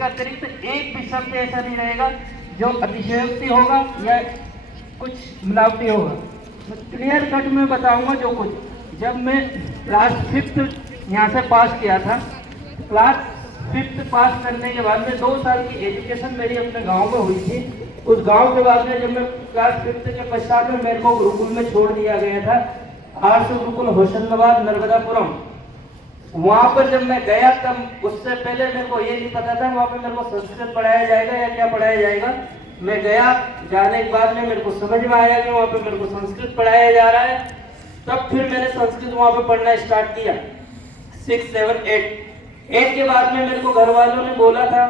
उसके अतिरिक्त एक भी शब्द ऐसा नहीं रहेगा जो अतिशयोक्ति होगा या कुछ मिलावटी होगा। क्लियर कट में बताऊंगा जो कुछ। जब मैं क्लास 5th यहाँ से पास किया था, क्लास 5th पास करने के बाद में 2 साल की एजुकेशन मेरी अपने गांव में हुई थी। उस गांव के बाद में जब मैं क्लास 5th के पश्चात में मेरे को गुरुकुल में छोड़ दिया गया था, आर्ष गुरुकुल होशंगाबाद नर्मदापुरम। वहां पर जब मैं गया तब उससे पहले मेरे को ये नहीं पता था वहां पे मेरे को संस्कृत पढ़ाया जाएगा या क्या पढ़ाया जाएगा। मैं गया, जाने के बाद में मेरे को समझ में आया कि वहाँ पे मेरे को संस्कृत पढ़ाया जा रहा है। तब फिर मैंने संस्कृत वहाँ पे पढ़ना स्टार्ट किया 6, 7, 8 के बाद में मेरे को घर वालों ने बोला था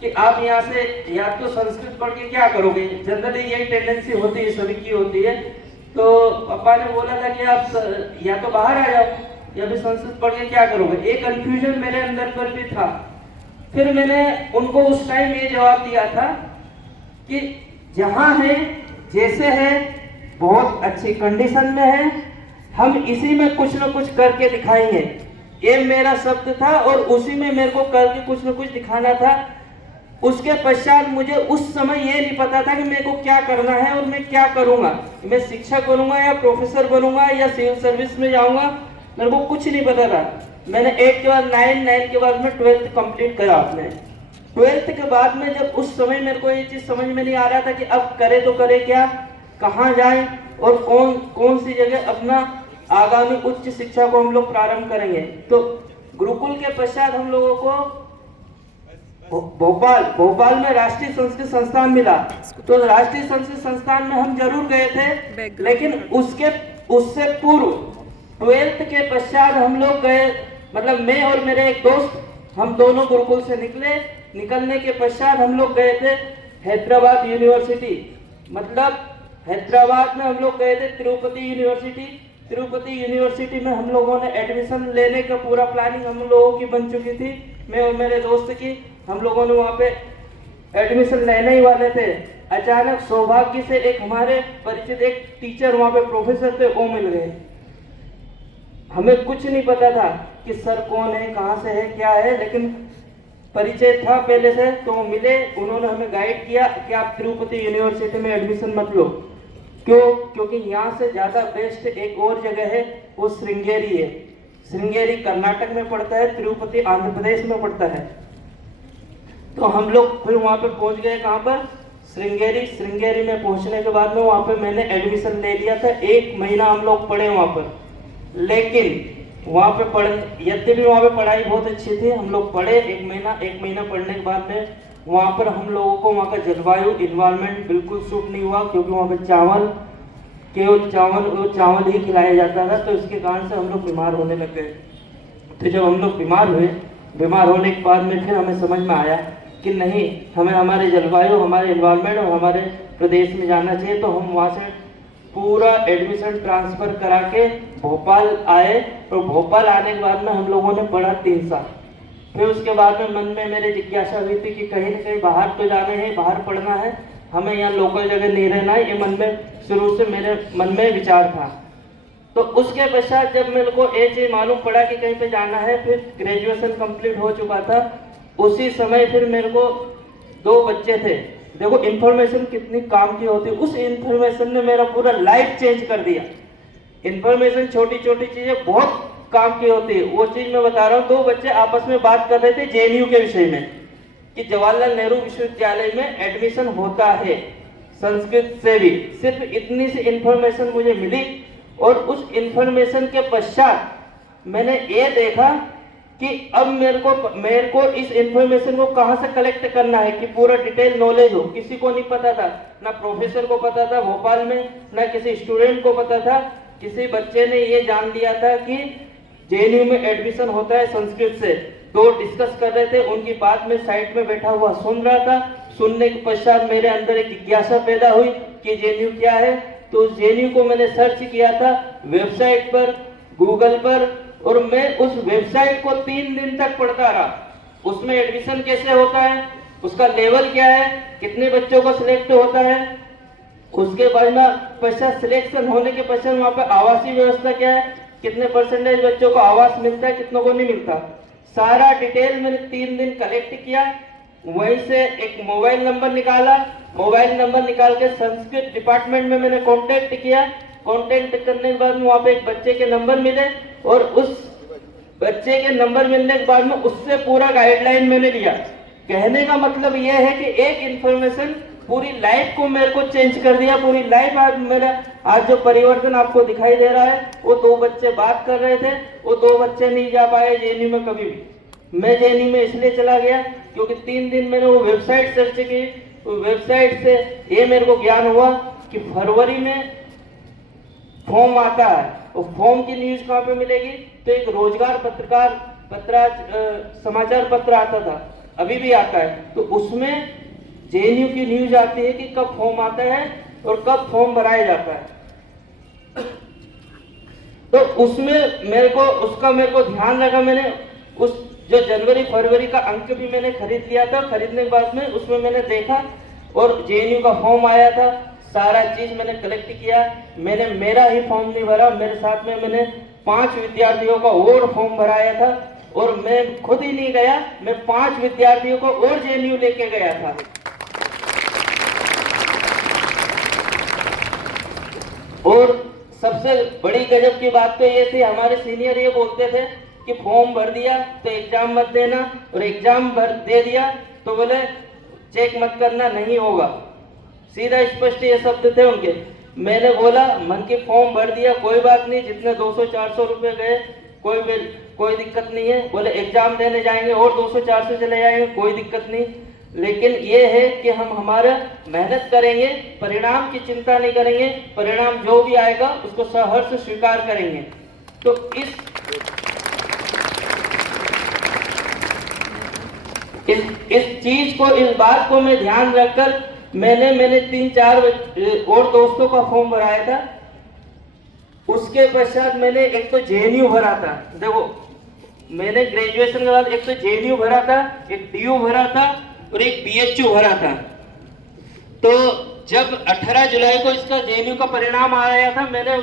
कि आप यहाँ से या तो संस्कृत पढ़ के क्या करोगे, जनरली यही टेंडेंसी होती है, सभी की होती है। तो पापा ने बोला था कि आप या तो बाहर आ जाओ या फिर संस्कृत पढ़ के क्या करोगे। एक कंफ्यूजन मेरे अंदर पर भी था। फिर मैंने उनको उस टाइम ये जवाब दिया था कि जहां है जैसे है बहुत अच्छी कंडीशन में है, हम इसी में कुछ न कुछ करके दिखाएंगे। ये मेरा शब्द था और उसी में मेरे को करके कुछ न कुछ दिखाना था। उसके पश्चात मुझे उस समय ये नहीं पता था कि मेरे को क्या करना है और मैं क्या करूंगा। मैं शिक्षक बनूंगा या प्रोफेसर बनूंगा या सिविल सर्विस में जाऊंगा, मेरे को कुछ नहीं पता था। मैंने 8 के बाद 9 के बाद में 12th कंप्लीट करा आपने। 12th के बाद में जब उस समय मेरे को ये चीज समझ में नहीं आ रहा था कि अब करे तो करे क्या, कहाँ जाए और कौन सी जगह अपना आगामी उच्च शिक्षा को हम लोग प्रारंभ करेंगे। तो गुरुकुल के पश्चात हम लोगों को भोपाल में राष्ट्रीय संस्कृत संस्थान मिला। तो राष्ट्रीय संस्कृत संस्थान में हम जरूर गए थे, लेकिन उससे पूर्व 12th के पश्चात हम लोग गए, मतलब मैं और मेरे एक दोस्त, हम दोनों गुरुकुल से निकलने के पश्चात हम लोग गए थे हैदराबाद यूनिवर्सिटी। मतलब हैदराबाद में हम लोग गए थे तिरुपति यूनिवर्सिटी। तिरुपति यूनिवर्सिटी में हम लोगों ने एडमिशन लेने का पूरा प्लानिंग हम लोगों की बन चुकी थी, मैं और मेरे दोस्त की। हम लोगों ने वहाँ पे एडमिशन लेने ही वाले थे। अचानक सौभाग्य से एक हमारे परिचित एक टीचर वहाँ पे प्रोफेसर थे, वो मिल गए। हमें कुछ नहीं पता था कि सर कौन है, कहाँ से है, क्या है, लेकिन परिचय था पहले से। तो वो मिले, उन्होंने हमें गाइड किया कि आप तिरुपति यूनिवर्सिटी में एडमिशन मत लो। क्योंकि यहाँ से ज़्यादा बेस्ट एक और जगह है, वो श्रृंगेरी है। श्रृंगेरी कर्नाटक में पड़ता है, तिरुपति आंध्र प्रदेश में पड़ता है। तो हम लोग फिर वहाँ पे पहुँच गए, कहाँ पर, श्रृंगेरी में पहुँचने के बाद में वहाँ पे मैंने एडमिशन ले लिया था। 1 महीना हम लोग पढ़े वहाँ पर, लेकिन वहाँ पे यद्यपि वहाँ पे पढ़ाई बहुत अच्छी थी, हम लोग पढ़े 1 महीना पढ़ने के बाद में वहाँ पर हम लोगों को वहाँ का जलवायु इन्वायरमेंट बिल्कुल सूट नहीं हुआ। क्योंकि वहाँ पर केवल चावल ही खिलाया जाता था। तो इसके कारण से हम लोग बीमार होने लग गए। तो जब हम लोग बीमार हुए, बीमार होने के बाद में फिर हमें समझ में आया कि नहीं, हमें हमारे जलवायु, हमारे इन्वायरमेंट और हमारे प्रदेश में जाना चाहिए। तो हम वहाँ से पूरा एडमिशन ट्रांसफ़र करा के भोपाल आए। और भोपाल आने के बाद में हम लोगों ने पढ़ा 3 साल। फिर उसके बाद में मन में मेरे जिज्ञासा हुई थी कि कहीं ना कहीं बाहर तो जाना है, बाहर पढ़ना है, हमें यहाँ लोकल जगह नहीं रहना है। ये मन में शुरू से मेरे मन में विचार था। तो उसके पश्चात जब मेरे को ये चीज़ मालूम पड़ा कि कहीं पे जाना है, फिर ग्रेजुएशन कंप्लीट हो चुका था। उसी समय फिर मेरे को 2 बच्चे थे। देखो इन्फॉर्मेशन कितनी काम की होती है। उस इन्फॉर्मेशन ने मेरा पूरा लाइफ चेंज कर दिया। इन्फॉर्मेशन छोटी छोटी चीज़ें बहुत काम की होती है। वो चीज़ मैं बता रहा हूँ। 2 बच्चे आपस में बात कर रहे थे जेएनयू के विषय में कि जवाहरलाल नेहरू विश्वविद्यालय में एडमिशन होता है संस्कृत से भी। सिर्फ इतनी सी इन्फॉर्मेशन मुझे मिली। और उस इन्फॉर्मेशन के पश्चात मैंने ये देखा कि अब मेरे को इस इन्फॉर्मेशन को कहाँ से कलेक्ट करना है कि पूरा डिटेल नॉलेज हो। किसी को नहीं पता था, ना प्रोफेसर को पता था भोपाल में, ना किसी स्टूडेंट को पता था। किसी बच्चे ने ये जान लिया था कि जेएनयू में एडमिशन होता है संस्कृत से। 2 डिस्कस कर रहे थे, उनकी बात में साइड में बैठा हुआ सुन रहा था। सुनने के पश्चात मेरे अंदर एक जिज्ञासा पैदा हुई कि जेएनयू क्या है। तो उस जेएनयू को मैंने सर्च किया था वेबसाइट पर, गूगल पर, और मैं उस वेबसाइट को 3 दिन तक पढ़ता रहा। उसमें एडमिशन कैसे होता है, उसका लेवल क्या है, कितने बच्चों को सिलेक्ट होता है, उसके बाद में पश्चात सिलेक्शन होने के पश्चात वहाँ पे आवासीय व्यवस्था क्या है, कितने परसेंटेज बच्चों को आवास मिलता है, कितनों को नहीं मिलता। सारा डिटेल मैंने 3 दिन कलेक्ट किया। वहीं से एक मोबाइल नंबर निकाला, मोबाइल नंबर निकाल के संस्कृत डिपार्टमेंट में मैंने कांटेक्ट किया। कांटेक्ट करने के बाद वहाँ पे एक बच्चे के नंबर मिले और उस बच्चे के नंबर मिलने के बाद में उससे पूरा गाइडलाइन मैंने लिया। कहने का मतलब यह है कि एक इंफॉर्मेशन पूरी लाइफ को मेरे को चेंज कर दिया, पूरी लाइफ। आज मेरा आज जो परिवर्तन आपको दिखाई दे रहा है, वो 2 बच्चे बात कर रहे थे, वो 2 बच्चे नहीं जा पाए जेएनयू में कभी भी। मैं जेएनयू में इसलिए चला गया क्योंकि 3 दिन मैंने वो वेबसाइट सर्च की, वो वेबसाइट से ये मेरे को ज्ञान हुआ कि फरवरी में फॉर्म आता है। और फॉर्म की न्यूज कहाँ पे मिलेगी? तो एक रोजगार समाचार पत्र आता था, अभी भी आता है, तो उसमें जेएनयू की न्यूज आती है कि कब फॉर्म आता है और कब फॉर्म भराया जाता है। तो उसमें मेरे को ध्यान रखा। मैंने उस जो जनवरी फरवरी का अंक भी मैंने खरीद लिया था। खरीदने के बाद में उसमें मैंने देखा और जेएनयू का फॉर्म आया था, सारा चीज मैंने कलेक्ट किया। मैंने मेरा ही फॉर्म नहीं भरा, मेरे साथ में मैंने 5 विद्यार्थियों का और फॉर्म भराया था और मैं खुद ही नहीं गया, मैं 5 विद्यार्थियों को और जेएनयू लेके गया था। और सबसे बड़ी गजब की बात तो ये थी, हमारे सीनियर ये बोलते थे कि फॉर्म भर दिया तो एग्जाम मत देना, और एग्जाम दे दिया तो बोले चेक मत करना, नहीं होगा। सीधा स्पष्ट ये शब्द थे उनके। मैंने बोला मन की फॉर्म भर दिया, कोई बात नहीं, जितने 200-400 रुपए गए कोई दिक्कत नहीं है। बोले एग्जाम देने जाएंगे और 200-400 चले जाएंगे, कोई दिक्कत नहीं, लेकिन ये है कि हम हमारा मेहनत करेंगे, परिणाम की चिंता नहीं करेंगे, परिणाम जो भी आएगा उसको सहर्ष स्वीकार करेंगे। तो इस चीज को, इस बात को मैं ध्यान रखकर मैंने 3-4 और दोस्तों का फॉर्म भराया था। उसके पश्चात मैंने एक तो जेएनयू भरा था। देखो, मैंने ग्रेजुएशन के बाद एक तो जेएनयू भरा था, एक डीयू भरा था और एक बीएचयू भरा था। तो जब 18 जुलाई को इसका जेएनयू का परिणाम आया था, मैंने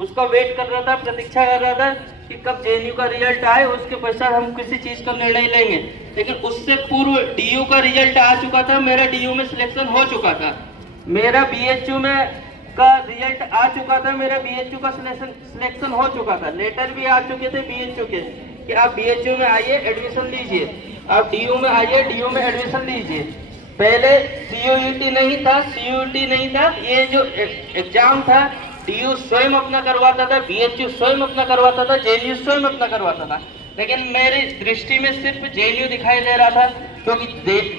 उसका वेट कर रहा था, प्रतीक्षा कर रहा था कि कब जेएनयू का रिजल्ट आए, उसके पश्चात हम किसी चीज का निर्णय लेंगे। लेकिन उससे पूर्व डीयू का रिजल्ट आ चुका था, मेरा डीयू में सिलेक्शन हो चुका था, मेरा बीएचयू में का रिजल्ट आ चुका था, मेरा बीएचयू का सिलेक्शन हो चुका था, लेटर भी आ चुके थे बीएचयू के कि आप बीएचयू में आइए, एडमिशन लीजिए, आप डीयू में आइए, डीयू में एडमिशन लीजिए। पहले सीयूईटी नहीं था, ये जो एग्जाम था डीयू स्वयं अपना करवाता था, बीएचयू स्वयं अपना करवाता था, जेएनयू स्वयं अपना करवाता था। लेकिन मेरी दृष्टि में सिर्फ जेएनयू दिखाई दे रहा था, क्योंकि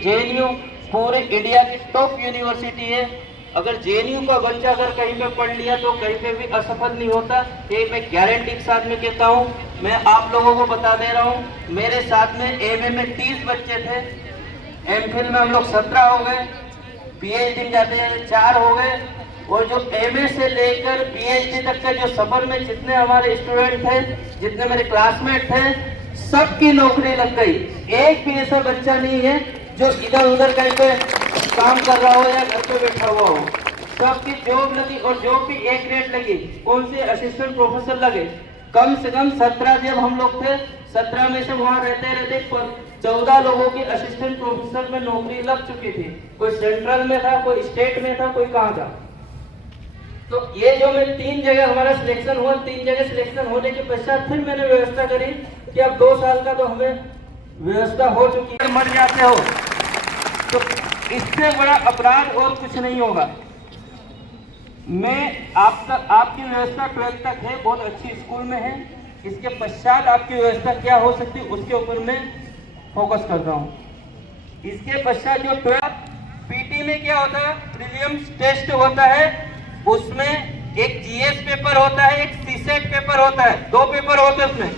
जेएनयू पूरे इंडिया की टॉप यूनिवर्सिटी है। अगर जेएनयू का बच्चा अगर कहीं पे पढ़ लिया तो कहीं पे भी असफल नहीं होता, ये मैं गारंटी के साथ में कहता हूँ। मैं आप लोगों को बता दे रहा हूँ, मेरे साथ में एमए में 30 बच्चे थे, एमफिल में हम लोग 17 हो गए, पीएचडी में जाते जाते 4 हो गए, और जो एमए से लेकर पीएचडी तक का जो सफर में जितने हमारे स्टूडेंट थे, जितने मेरे क्लासमेट थे, सबकी नौकरी लग गई। एक भी ऐसा बच्चा नहीं है जो इधर उधर कहीं पे काम कर रहा हो या घर पे बैठा हुआ हो, सबकी जॉब लगी, और जॉब भी एक ग्रेड लगी। कौन से? असिस्टेंट प्रोफेसर लगे। कम से कम 17 जब हम लोग थे, 17 में से वहां रहते रहते 14 लोगों की असिस्टेंट प्रोफेसर में नौकरी लग चुकी थी। कोई सेंट्रल में था, कोई स्टेट में था, कोई कहाँ था। तो ये जो मैं 3 जगह हमारा सिलेक्शन हुआ, 3 जगह सिलेक्शन होने के पश्चात फिर मैंने व्यवस्था करी कि अब 2 साल का तो हमें व्यवस्था हो चुकी है, मर जाते हो तो इससे बड़ा अपराध और कुछ नहीं होगा। मैं आपकी व्यवस्था 12th तक है, बहुत अच्छी स्कूल में है। इसके पश्चात आपकी व्यवस्था क्या हो सकती है उसके ऊपर मैं फोकस कर रहा हूँ। इसके पश्चात जो 12th पीटी में क्या होता है, प्रीलिम्स टेस्ट होता है, उसमें एक जीएस पेपर होता है, एक सीसेट पेपर होता है, 2 पेपर होते हैं उसमें।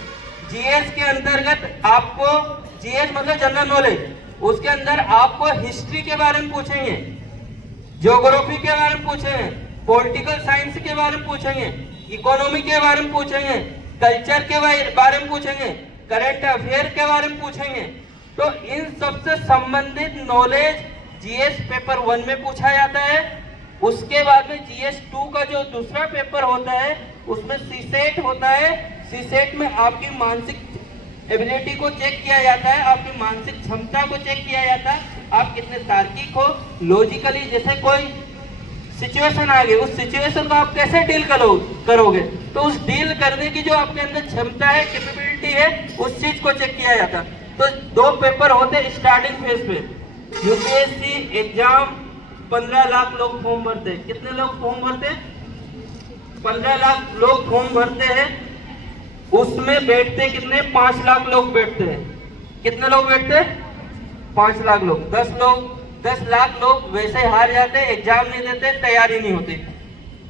जीएस के अंतर्गत आपको, जीएस मतलब जनरल नॉलेज, उसके अंदर आपको हिस्ट्री के बारे में पूछेंगे, ज्योग्राफी के बारे में पूछेंगे, पॉलिटिकल साइंस के बारे में पूछेंगे, इकोनॉमी के बारे में पूछेंगे, कल्चर के बारे में पूछेंगे, करंट अफेयर के बारे में पूछेंगे। तो इन सबसे संबंधित नॉलेज जीएस पेपर 1 में पूछा जाता है। उसके बाद में जीएस 2 का जो दूसरा पेपर होता है उसमें सीसेट होता है। सीसेट में आपकी मानसिक एबिलिटी को चेक किया जाता है, आपकी मानसिक क्षमता को चेक किया जाता है, लॉजिकली जैसे कोई सिचुएशन आ गई, उस सिचुएशन को आप कैसे डील करोगे, तो उस डील करने की जो आपके अंदर क्षमता है, कैपेबिलिटी है, उस चीज को चेक किया जाता। तो 2 पेपर होते स्टार्टिंग फेज पे। यूपीएससी एग्जाम 15 लाख लोग फॉर्म भरते हैं। कितने लोग फॉर्म भरते हैं? 15 लाख लोग फॉर्म भरते हैं। उसमें बैठते कितने? 5 लाख लोग बैठते हैं। कितने लोग बैठते हैं? 5 लाख लोग। 10 लाख लोग वैसे हार जाते हैं, एग्जाम नहीं देते, तैयारी नहीं होती।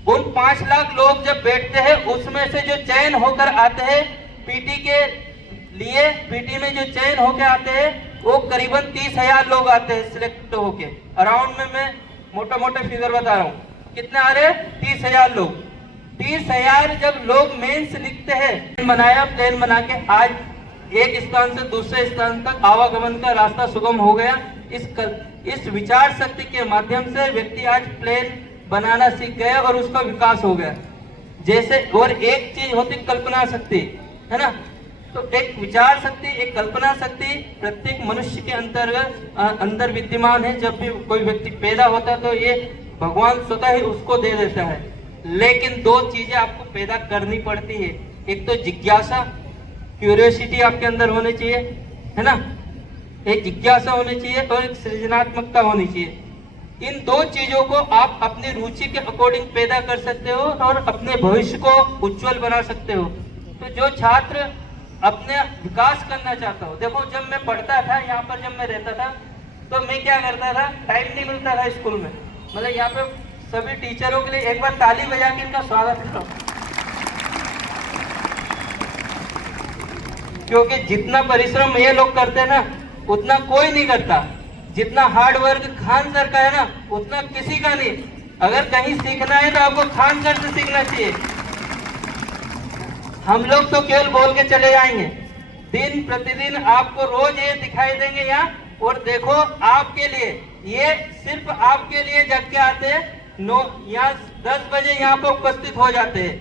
उन 5 लाख लोग जब बैठते हैं, उसमें से जो चयन होकर आते हैं पीटी के लिए, पीटी में जो चयन होकर आते हैं वो करीबन 30,000 लोग आते हैं सिलेक्ट होके। अराउंड में मैं मोटा मोटा फिगर बता रहा हूँ, कितने आ रहे हैं? 30,000 लोग। 30,000 जब लोग मेंस लिखते हैं, प्लान बना के आज एक स्थान से दूसरे स्थान तक आवागमन का रास्ता सुगम हो गया। इस विचार शक्ति के माध्यम से व्यक्ति आज प्लेन बनाना सीख गया और उसका विकास हो गया। जैसे और एक चीज होती कल्पना शक्ति, है ना। तो एक विचार शक्ति, एक कल्पना शक्ति प्रत्येक मनुष्य के अंदर विद्यमान है। जब भी कोई व्यक्ति पैदा होता है तो ये भगवान स्वतः ही उसको दे देता है। लेकिन 2 चीजें आपको पैदा करनी पड़ती है। एक तो जिज्ञासा, क्यूरियोसिटी आपके अंदर होनी चाहिए, है ना। एक जिज्ञासा होनी चाहिए और एक सृजनात्मकता होनी चाहिए। इन 2 चीजों को आप अपनी रुचि के अकॉर्डिंग पैदा कर सकते हो और अपने भविष्य को उज्जवल बना सकते हो। तो जो छात्र अपने विकास करना चाहता हो, देखो जब मैं पढ़ता था, यहाँ पर जब मैं रहता था तो मैं क्या करता था, टाइम नहीं मिलता था स्कूल में। मतलब यहाँ पे सभी टीचरों के लिए एक बार ताली बजा के इनका स्वागत करो, क्योंकि जितना परिश्रम ये लोग करते हैं ना उतना कोई नहीं करता। जितना हार्ड वर्क खान सर का है ना उतना किसी का नहीं। अगर कहीं सीखना है तो आपको खान सर से सीखना चाहिए। हम लोग तो केवल बोल के चले जाएंगे, दिन प्रतिदिन आपको रोज ये दिखाई देंगे यहाँ। और देखो आपके लिए, ये सिर्फ आपके लिए जग के आते हैं। यहाँ 10 बजे यहाँ पे उपस्थित हो जाते हैं,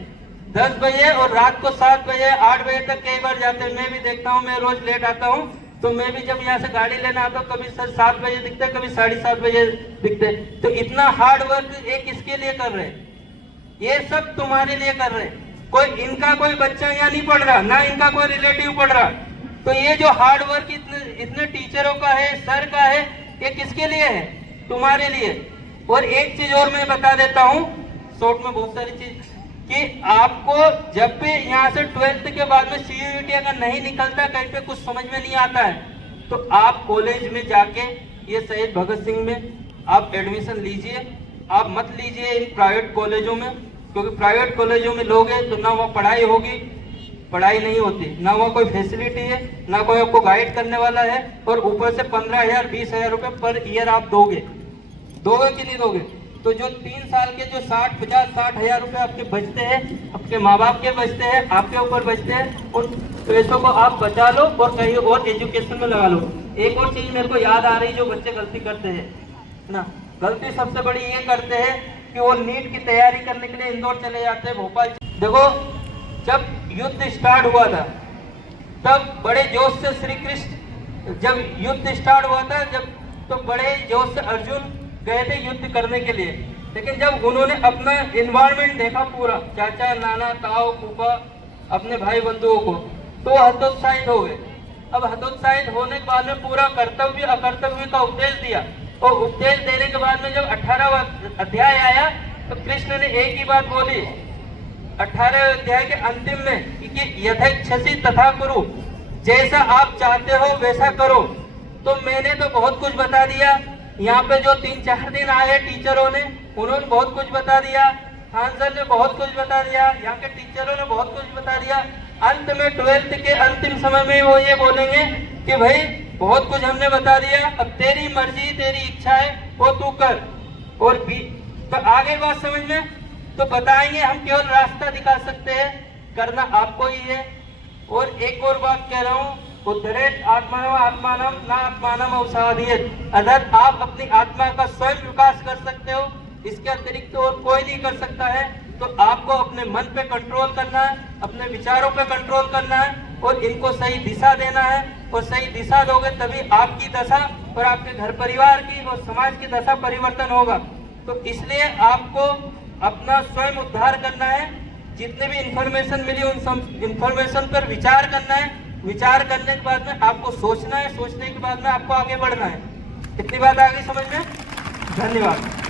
10 बजे, और रात को 7 बजे 8 बजे तक कई बार जाते हैं। मैं भी देखता हूँ, मैं रोज लेट आता हूँ, तो मैं भी जब यहाँ से गाड़ी लेना आता हूँ कभी सर 7 बजे दिखते, कभी 7:30 बजे दिखते। तो इतना हार्ड वर्क एक किसके लिए कर रहे हैं? ये सब तुम्हारे लिए कर रहे हैं। इनका कोई बच्चा यहाँ नहीं पढ़ रहा, ना इनका कोई रिलेटिव पढ़ रहा। तो ये जो हार्ड वर्क इतने टीचरों का है, सर का है, ये किसके लिए है? तुम्हारे लिए। और एक चीज और मैं बता देता हूँ शॉर्ट में, बहुत सारी चीज, कि आपको जब भी यहाँ से 12th के बाद में CUET अगर नहीं निकलता, कहीं पे कुछ समझ में नहीं आता है, तो आप कॉलेज में जाके ये शहीद भगत सिंह में आप एडमिशन लीजिए। आप मत लीजिए इन प्राइवेट कॉलेजों में, क्योंकि प्राइवेट कॉलेजों में लोगे तो ना वहाँ पढ़ाई होगी, पढ़ाई नहीं होती, ना वहाँ कोई फैसिलिटी है, ना कोई आपको गाइड करने वाला है, और ऊपर से 15,000 20,000 रुपये पर ईयर आप दोगे कि नहीं दोगे? तो जो 3 साल के जो 60,000 रुपये आपके बचते हैं, आपके माँ बाप के बचते हैं, आपके ऊपर बचते हैं, उन पैसों को आप बचा लो और कहीं और एजुकेशन में लगा लो। एक और चीज मेरे को याद आ रही, जो बच्चे गलती करते हैं ना, गलती सबसे बड़ी ये करते हैं कि वो नीट की तैयारी करने के लिए इंदौर चले जाते हैं, भोपाल। देखो जब युद्ध स्टार्ट हुआ था तब बड़े जोश से श्री कृष्ण, जब युद्ध स्टार्ट हुआ था जब, तो बड़े जोश से अर्जुन गए थे युद्ध करने के लिए। लेकिन जब उन्होंने अपना एनवायरनमेंट देखा पूरा, चाचा नाना ताऊ फूफा अपने भाई बंधुओं को, तो हतोत्साहित हो गए। अब हतोत्साहित होने के बाद में पूरा कर्तव्य अकर्तव्य का उपदेश दिया, और उपदेश देने के बाद में जब 18वां अध्याय आया तो कृष्ण ने एक ही बात बोली 18वें अध्याय के अंतिम में, कि यथेच्छसि तथा कुरु, जैसा आप चाहते हो वैसा करो। तो मैंने तो बहुत कुछ बता दिया, यहाँ पे जो 3-4 दिन आए टीचरों ने, उन्होंने बहुत कुछ बता दिया, खान सर ने बहुत कुछ बता दिया, यहाँ के टीचरों ने बहुत कुछ बता दिया। अंत में 12th के अंतिम समय में वो ये बोलेंगे कि भाई बहुत कुछ हमने बता दिया, अब तेरी मर्जी तेरी इच्छा है वो तू कर। और भी तो आगे बात समझ में तो बताएंगे, हम केवल रास्ता दिखा सकते हैं, करना आपको ही है। और एक और बात कह रहा हूँ, उद्धरेत आत्मानम आत्मानम न आत्मानम अवसादयेत, अर्थात आप अपनी आत्मा का स्वयं विकास कर सकते हो, इसके अतिरिक्त तो और कोई नहीं कर सकता है। तो आपको अपने मन पे कंट्रोल करना है, अपने विचारों पे कंट्रोल करना है, और इनको सही दिशा देना है। और सही दिशा दोगे तभी आपकी दशा और आपके घर परिवार की और समाज की दशा परिवर्तन होगा। तो इसलिए आपको अपना स्वयं उद्धार करना है। जितने भी इंफॉर्मेशन मिली उन सब इंफॉर्मेशन पर विचार करना है। विचार करने के बाद में आपको सोचना है, सोचने के बाद में आपको आगे बढ़ना है। इतनी बात आ गई समझ में? धन्यवाद।